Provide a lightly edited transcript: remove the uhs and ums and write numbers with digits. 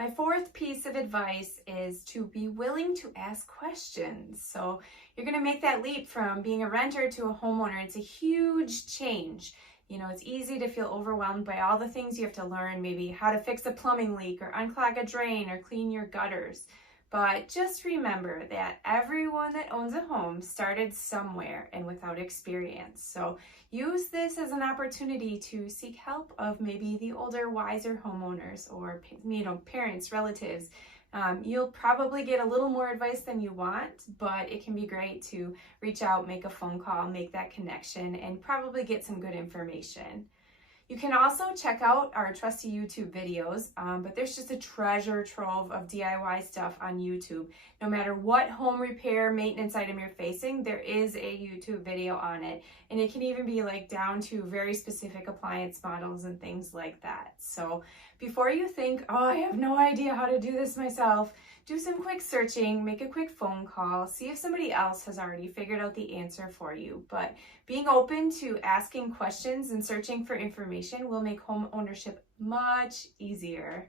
My fourth piece of advice is to be willing to ask questions. So you're going to make that leap from being a renter to a homeowner. It's a huge change. You know, it's easy to feel overwhelmed by all the things you have to learn, maybe how to fix a plumbing leak or unclog a drain or clean your gutters. But just remember that everyone that owns a home started somewhere and without experience. So use this as an opportunity to seek help of maybe the older, wiser homeowners or, parents, relatives. You'll probably get a little more advice than you want, but it can be great to reach out, make a phone call, make that connection, and probably get some good information. You can also check out our trusty YouTube videos, but there's just a treasure trove of DIY stuff on YouTube. No matter what home repair, maintenance item you're facing, there is a YouTube video on it. And it can even be like down to very specific appliance models and things like that. So before you think, oh, I have no idea how to do this myself, do some quick searching, make a quick phone call, see if somebody else has already figured out the answer for you. But being open to asking questions and searching for information will make home ownership much easier.